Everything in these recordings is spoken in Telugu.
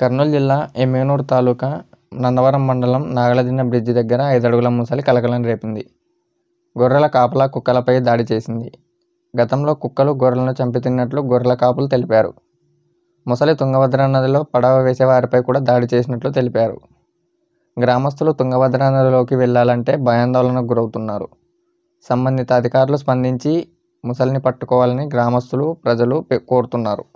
కర్నూలు జిల్లా ఎమ్మిగనూరు తాలూకా నందవరం మండలం నాగలదిన్నె బ్రిడ్జి దగ్గర 5 అడుగుల ముసలి కలకలం రేపింది. గొర్రెల కాపలా కుక్కలపై దాడి చేసింది. గతంలో కుక్కలు గొర్రెలను చంపి తిన్నట్లు గొర్రెల కాపులు తెలిపారు. ముసలి తుంగభద్ర నదిలో పడవ వేసే వారిపై కూడా దాడి చేసినట్లు తెలిపారు. గ్రామస్తులు తుంగభద్ర నదిలోకి వెళ్లాలంటే భయాందోళనకు గురవుతున్నారు. సంబంధిత అధికారులు స్పందించి ముసలిని పట్టుకోవాలని గ్రామస్తులు, ప్రజలు కోరుతున్నారు.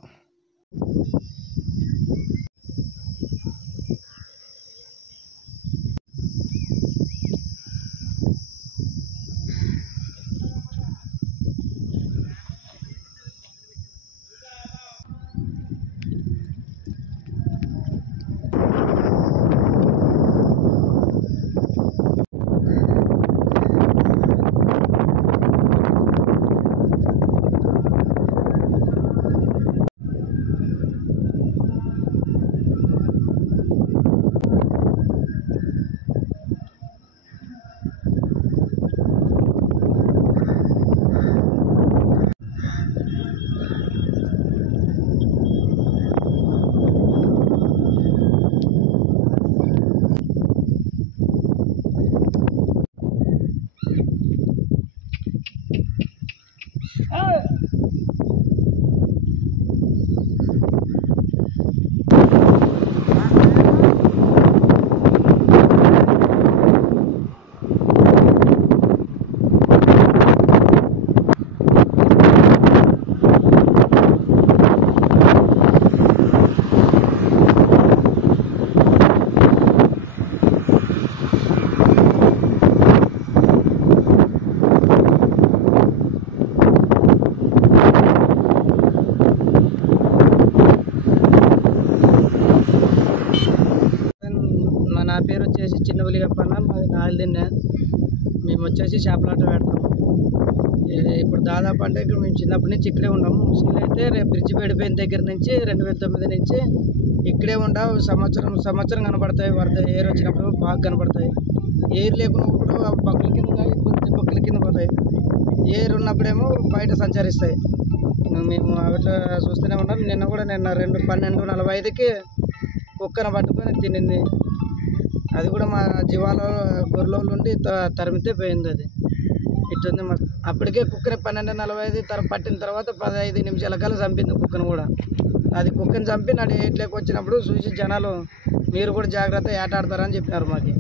నా పేరు వచ్చేసి చిన్న ఉలిగప్పన్న, మాది నాగలదిన్నె. మేము వచ్చేసి చేపలాట పెడతాము. ఇప్పుడు దాదాపు అంటే ఇక్కడ మేము చిన్నప్పటి నుంచి ఇక్కడే ఉన్నాము. ముసలి అయితే రేపు బ్రిడ్జి పడిపోయిన దగ్గర నుంచి 2009 నుంచి ఇక్కడే ఉండవు. సంవత్సరం కనబడతాయి. వరద ఏరు వచ్చినప్పుడు బాగా కనబడతాయి. ఏరు లేకున్నప్పుడు పక్కల కింద పోతాయి. ఏరు ఉన్నప్పుడేమో బయట సంచరిస్తాయి. మేము అట్లా చూస్తూనే ఉన్నాం. నిన్న 12:45కి కుక్కను పట్టుకొని తినింది. అది కూడా మా జీవాలో గొర్రెల నుండి తరిమితే పోయింది. అది ఇట్టుంది. అప్పటికే కుక్కని 12:45 పట్టిన తర్వాత 15 నిమిషాల కల్లా చంపింది కుక్కను కూడా. అది కుక్కని చంపి నాడు ఏట్లోకి వచ్చినప్పుడు చూసి జనాలు మీరు కూడా జాగ్రత్త ఏటాడతారని చెప్పినారు మాకు.